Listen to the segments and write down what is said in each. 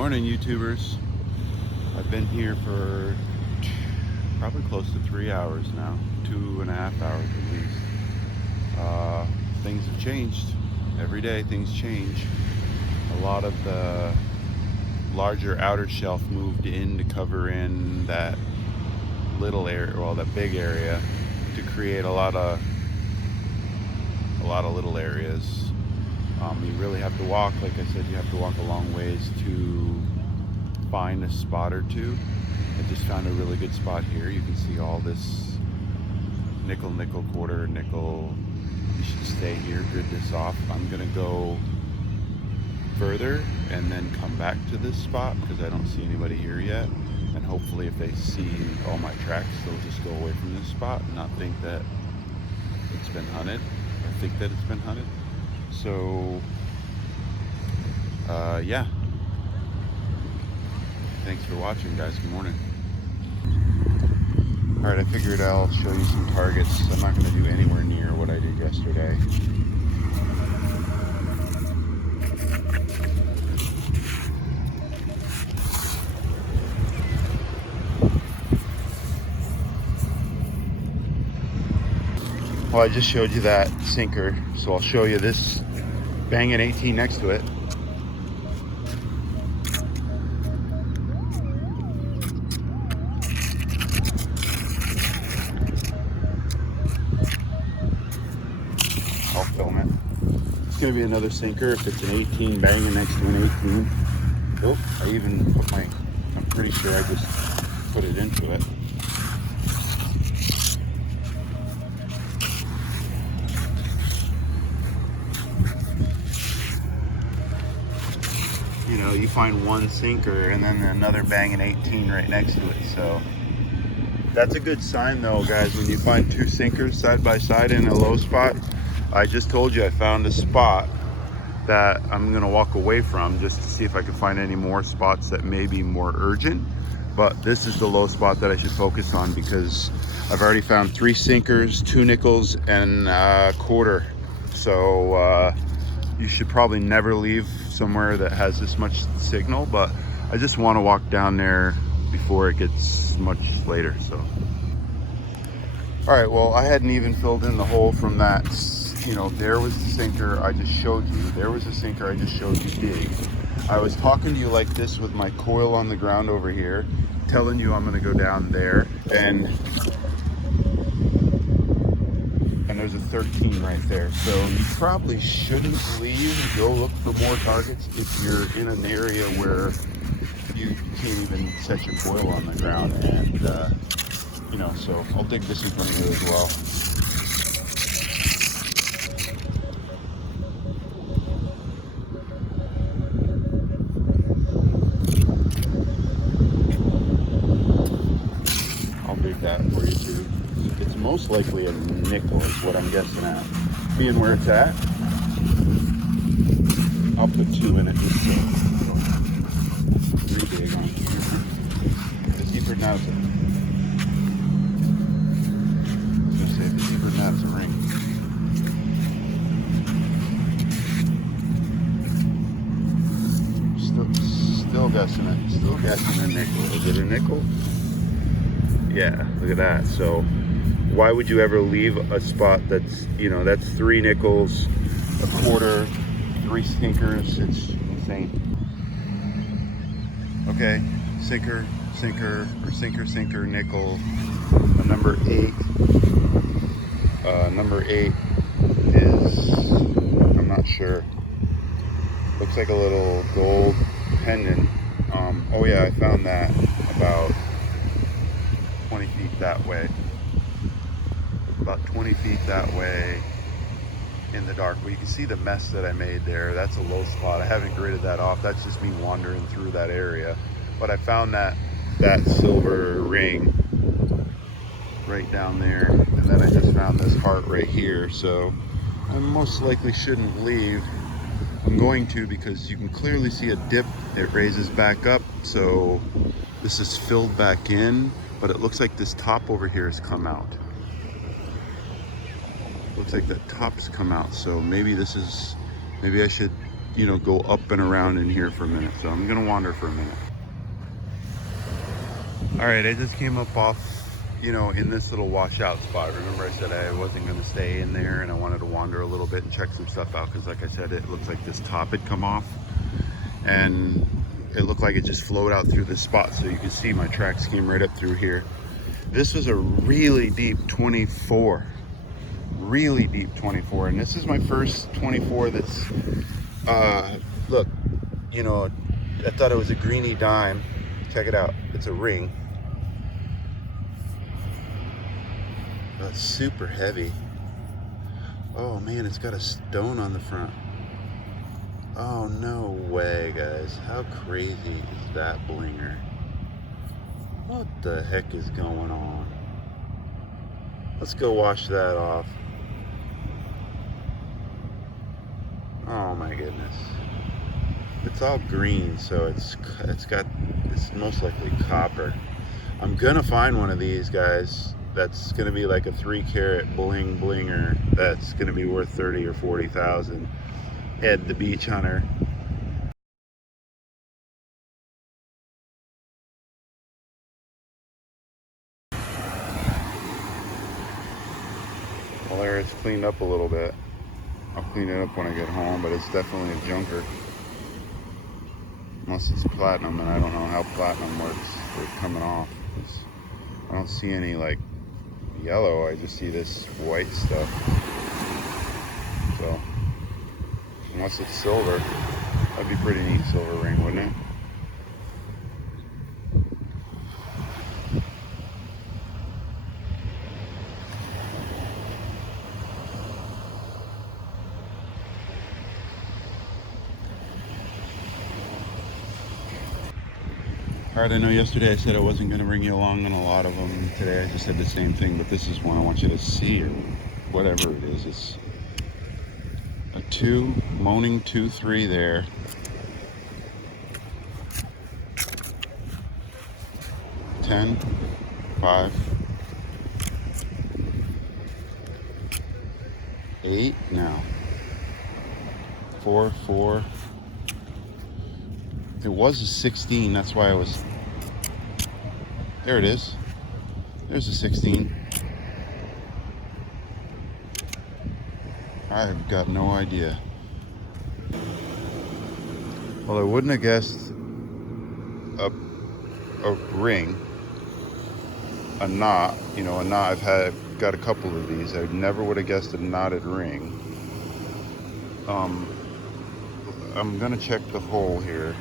Morning, YouTubers. I've been here for probably close to 3 hours now, 2.5 hours at least. Things have changed. Every day things change. A lot of the larger outer shelf moved in to cover in that little area, well, that big area, to create a lot of little areas. You really have to walk, like I said, you have to walk a long ways to find a spot or two. I just found a really good spot here. You can see all this nickel, quarter, nickel. You should stay here, grid this off. I'm gonna go further and then come back to this spot because I don't see anybody here yet. And hopefully if they see all my tracks, they'll just go away from this spot and not think that it's been hunted, or think that it's been hunted. So, yeah. Thanks for watching, guys. Good morning. Alright, I figured I'll show you some targets. I'm not going to do anywhere near what I did yesterday. Well, I just showed you that sinker, so I'll show you this banging 18 next to it. I'll film it. It's gonna be another sinker if it's an 18 banging next to an 18. Oh, I even put I'm pretty sure I just put it into it. You know, you find one sinker and then another banging 18 right next to it. So that's a good sign though, guys, when you find two sinkers side by side in a low spot. I just told you I found a spot that I'm gonna walk away from just to see if I can find any more spots that may be more urgent. But this is the low spot that I should focus on because I've already found 3 sinkers, 2 nickels, and a quarter. So you should probably never leave somewhere that has this much signal, but I just want to walk down there before it gets much later. So all right, well, I hadn't even filled in the hole from that. You know, there was the sinker I just showed you. There was a sinker I just showed you dig. I was talking to you like this with my coil on the ground over here, telling you I'm going to go down there, and there's a 13 right there. So you probably shouldn't leave. Go look for more targets if you're in an area where you can't even set your coil on the ground. And you know, so I'll dig this in front of you as well. I'll dig that for you too. It's most likely a nickel is what I'm guessing at. Being where it's at, I'll put 2 in it just so re-dig on here. The deeper knob's a ring. Still guessing it. Still guessing a nickel. Is it a nickel? Yeah, look at that. So why would you ever leave a spot that's, you know, that's 3 nickels, a quarter, 3 sinkers? It's insane. Okay, sinker, nickel, number 8. Number 8 is, I'm not sure. Looks like a little gold pendant. Oh yeah, I found that about 20 feet that way. About 20 feet that way in the dark. Well, you can see the mess that I made there. That's a low spot. I haven't gridded that off. That's just me wandering through that area. But I found that silver ring right down there. And then I just found this heart right here. So I most likely shouldn't leave. I'm going to, because you can clearly see a dip. It raises back up. So this is filled back in, but it looks like this top over here has come out. Looks like the top's come out. So maybe I should you know, go up and around in here for a minute. So I'm gonna wander for a minute. All right, I just came up off, you know, in this little washout spot. Remember I said I wasn't gonna stay in there and I wanted to wander a little bit and check some stuff out, because like I said, it looks like this top had come off and it looked like it just flowed out through this spot. So you can see my tracks came right up through here. This was a really deep 24, really deep 24. And this is my first 24 that's, look, you know, I thought it was a greeny dime. Check it out, it's a ring. It's super heavy. Oh man, it's got a stone on the front. Oh no way, guys. How crazy is that blinger? What the heck is going on? Let's go wash that off. Oh my goodness. It's all green, so it's most likely copper. I'm gonna find one of these, guys. That's gonna be like a 3-carat bling blinger. That's gonna be worth 30 or 40,000. Ed the beach hunter. Well, there, it's cleaned up a little bit. I'll clean it up when I get home, but it's definitely a junker. Unless it's platinum, and I don't know how platinum works for coming off. I don't see any like yellow, I just see this white stuff. So unless it's silver, that'd be pretty neat silver ring, wouldn't it? Alright, I know yesterday I said I wasn't going to bring you along on a lot of them. Today I just said the same thing, but this is one I want you to see, or whatever it is. It's a 2, moaning 2-3 there. Ten, 5, 8 now. 4, 4. It was a 16, that's why I was... There it is. There's a 16. I've got no idea. Well, I wouldn't have guessed a ring, a knot. You know, a knot. I've got a couple of these. I never would have guessed a knotted ring. I'm gonna check the hole here.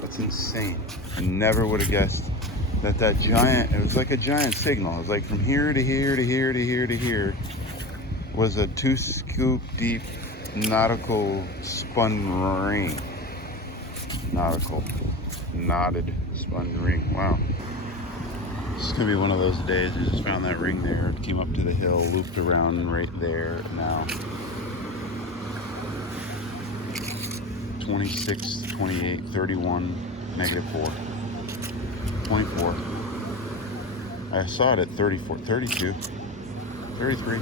That's insane. I never would have guessed that giant, it was like a giant signal. It was like from here to here to here to here to here was a 2 scoop deep nautical spun ring. Nautical, knotted spun ring. Wow. This is gonna be one of those days. I just found that ring there, came up to the hill, looped around right there now. 26, 28, 31, -4, 24. I saw it at 34, 32, 33.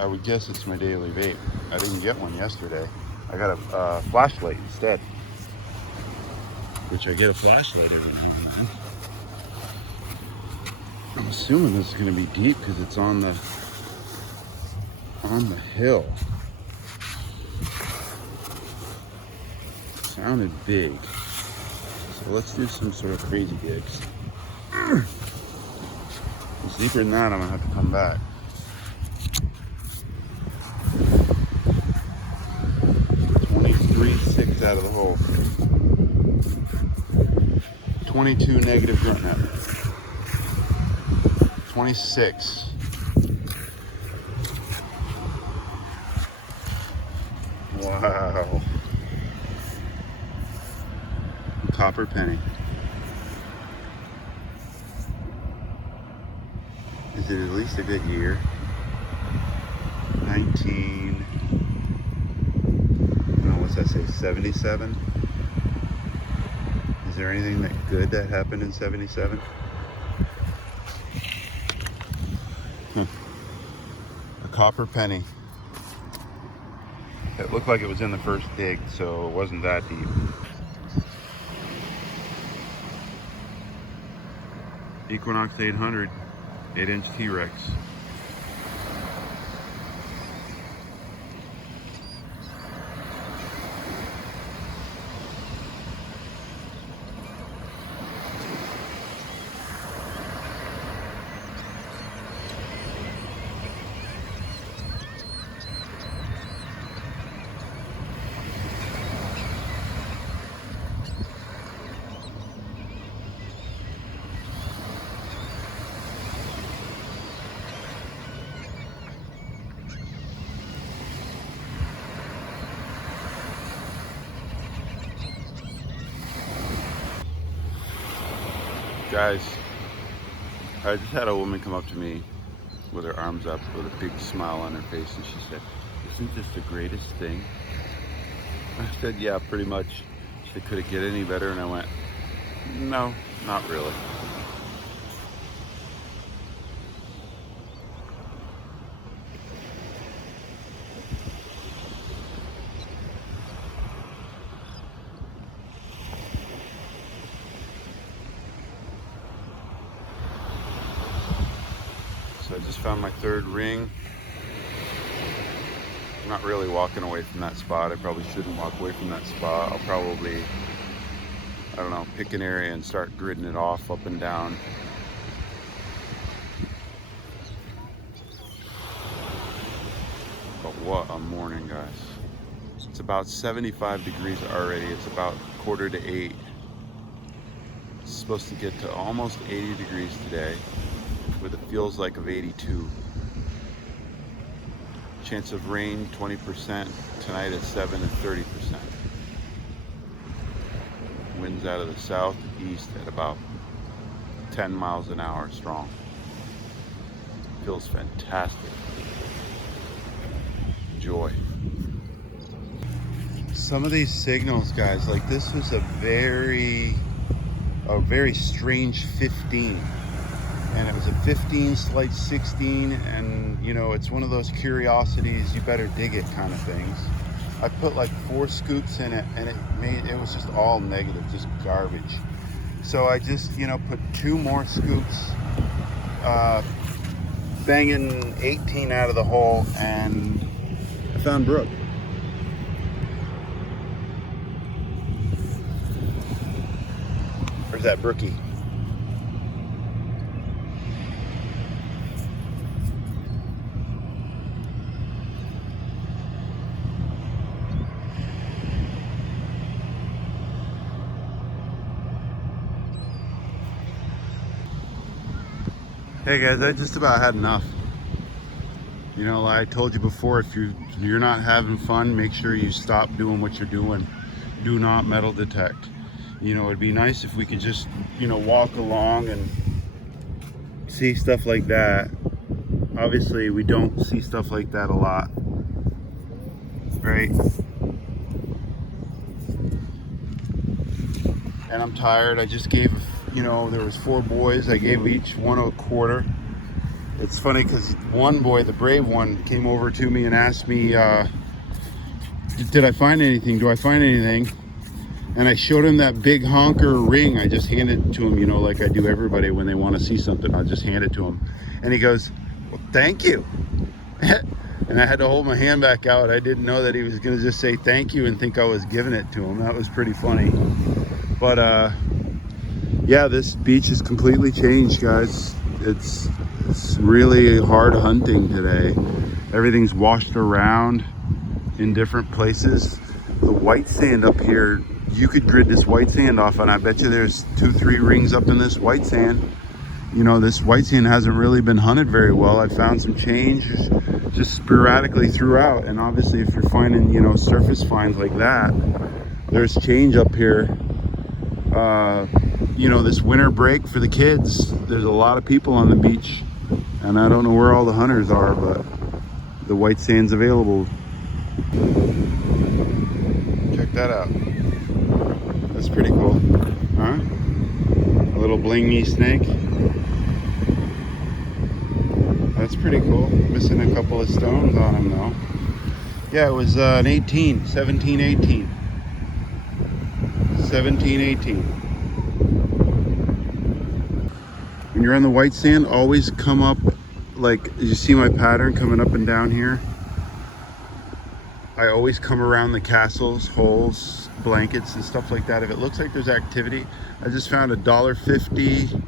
I would guess it's my daily vape. I didn't get one yesterday. I got a flashlight instead. Which I get a flashlight every now and then. I'm assuming this is going to be deep because it's on the hill. Sounded big. So let's do some sort of crazy digs. It's deeper than that, I'm going to have to come back. 23.6 out of the hole. 22 negative grunt net. 26. Wow. Copper penny. Is it at least a good year? 19, no, what's that say, 77? Is there anything that good that happened in 77? A copper penny. It looked like it was in the first dig, so it wasn't that deep. Equinox 800, 8-inch T-Rex. Guys, I just had a woman come up to me with her arms up with a big smile on her face, and she said, "Isn't this the greatest thing?" I said, "Yeah, pretty much." She said, "Could it get any better?" And I went, "No, not really." So I just found my third ring. I'm not really walking away from that spot. I probably shouldn't walk away from that spot. I'll probably, I don't know, pick an area and start gridding it off up and down. But what a morning, guys. It's about 75 degrees already. It's about 7:45. It's supposed to get to almost 80 degrees today, with it feels like of 82. Chance of rain 20%, tonight at 7 and 30%. Winds out of the southeast at about 10 miles an hour strong. Feels fantastic. Joy. Some of these signals, guys, like this was a very strange 15. And it was a 15, slight 16, and you know, it's one of those curiosities, you better dig it kind of things. I put like 4 scoops in it, and it was just all negative, just garbage. So I just, you know, put 2 more scoops, banging 18 out of the hole, and I found brook. Where's that brookie? Hey guys, I just about had enough. You know, like I told you before, if you're not having fun, make sure you stop doing what you're doing. Do not metal detect. You know, it'd be nice if we could just, you know, walk along and see stuff like that. Obviously, we don't see stuff like that a lot, right? And I'm tired. I just gave, you know, there was 4 boys. I gave each one a quarter. It's funny because one boy, the brave one, came over to me and asked me, did I find anything? Do I find anything? And I showed him that big honker ring. I just handed it to him, you know, like I do everybody when they want to see something. I'll just hand it to him. And he goes, "Well, thank you." And I had to hold my hand back out. I didn't know that he was going to just say thank you and think I was giving it to him. That was pretty funny. But yeah, this beach has completely changed, guys. It's really hard hunting today. Everything's washed around in different places. The white sand up here, you could grid this white sand off, and I bet you there's 2-3 rings up in this white sand. you know, this white sand hasn't really been hunted very well. I found some change just sporadically throughout, and obviously if you're finding, you know, surface finds like that, there's change up here. You know, this winter break for the kids, there's a lot of people on the beach, and I don't know where all the hunters are, but the white sand's available. Check that out. That's pretty cool, huh? A little blingy snake. That's pretty cool. Missing a couple of stones on him though. Yeah, it was an 18, 17, 18. 17, 18. When you're on the white sand, always come up, like, you see my pattern coming up and down here? I always come around the castles, holes, blankets, and stuff like that. If it looks like there's activity, I just found $1.50.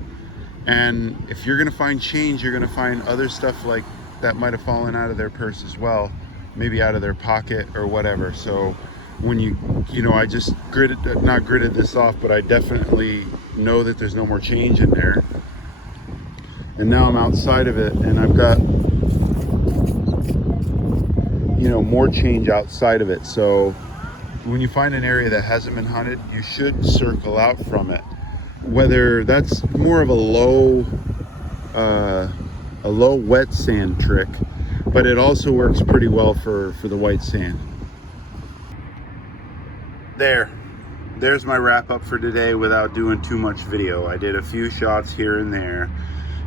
And if you're gonna find change, you're gonna find other stuff like that might have fallen out of their purse as well, maybe out of their pocket or whatever. So when you know, I just not gridded this off, but I definitely know that there's no more change in there. And now I'm outside of it, and I've got, you know, more change outside of it. So when you find an area that hasn't been hunted, you should circle out from it. Whether that's more of a low wet sand trick, but it also works pretty well for the white sand. There's my wrap up for today without doing too much video. I did a few shots here and there,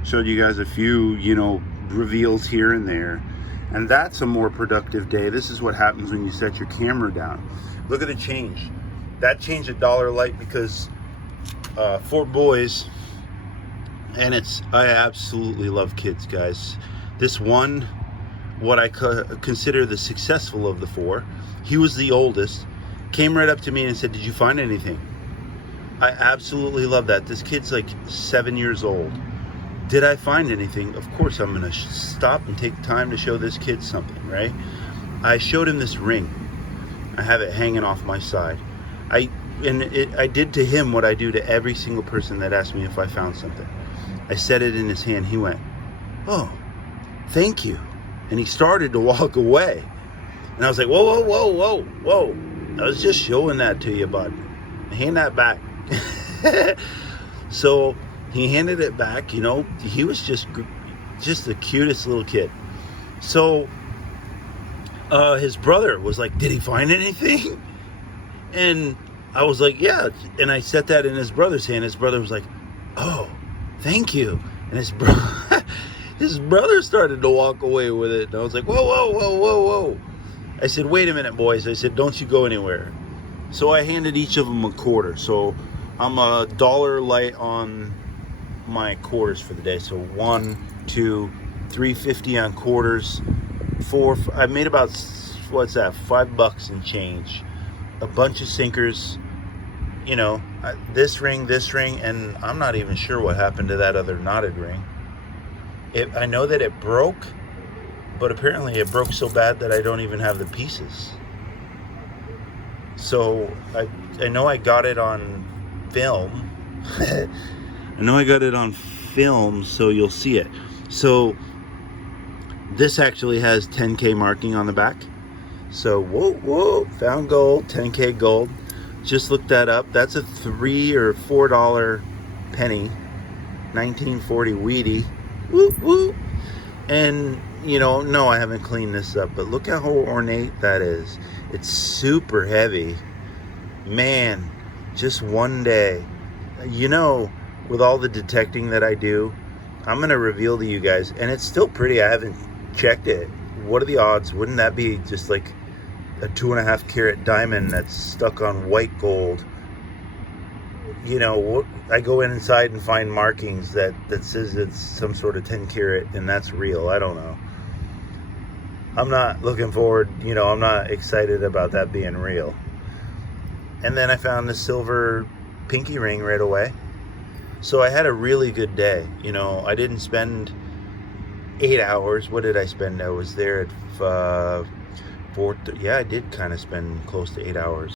showed you guys a few, you know, reveals here and there, and that's a more productive day. This is what happens when you set your camera down. Look at the change. That changed $1 light because 4 boys, and I absolutely love kids, guys. This one, what I consider the successful of the 4, he was the oldest, came right up to me and said, "Did you find anything?" I absolutely love that. This kid's like 7 years old. Did I find anything? Of course I'm gonna stop and take time to show this kid something, right? I showed him this ring. I have it hanging off my side. I did to him what I do to every single person that asked me if I found something. I set it in his hand. He went, "Oh, thank you." And he started to walk away. And I was like, whoa, whoa, whoa, whoa, whoa. I was just showing that to you, bud. Hand that back. So he handed it back. You know, he was just the cutest little kid. So his brother was like, "Did he find anything?" And I was like, "Yeah." And I set that in his brother's hand. His brother was like, "Oh, thank you." And his brother started to walk away with it. And I was like, whoa, whoa, whoa, whoa, whoa. I said, "Wait a minute, boys." I said, "Don't you go anywhere." So I handed each of them a quarter. So I'm $1 light on my quarters for the day. So 1, 2, 3.50 on quarters. 4, I made about, what's that, $5 and change. A bunch of sinkers, you know, this ring, and I'm not even sure what happened to that other knotted ring. I know that it broke, but apparently it broke so bad that I don't even have the pieces. So I know I got it on film. I know I got it on film, so you'll see it. So this actually has 10K marking on the back. So whoa, found gold, 10K gold. Just looked that up. That's a $3 or $4 penny, 1940 Wheatie. Whoop, whoop. And you know, no, I haven't cleaned this up, but look how ornate that is. It's super heavy. Man, just one day. You know, with all the detecting that I do, I'm going to reveal to you guys, and it's still pretty. I haven't checked it. What are the odds? Wouldn't that be just like a 2.5 carat diamond that's stuck on white gold? You know, I go inside and find markings that says it's some sort of 10 carat, and that's real. I don't know. I'm not looking forward, you know, I'm not excited about that being real. And then I found the silver pinky ring right away. So I had a really good day. You know, I didn't spend 8 hours. What did I spend? I was there at 4. Yeah, I did kind of spend close to 8 hours.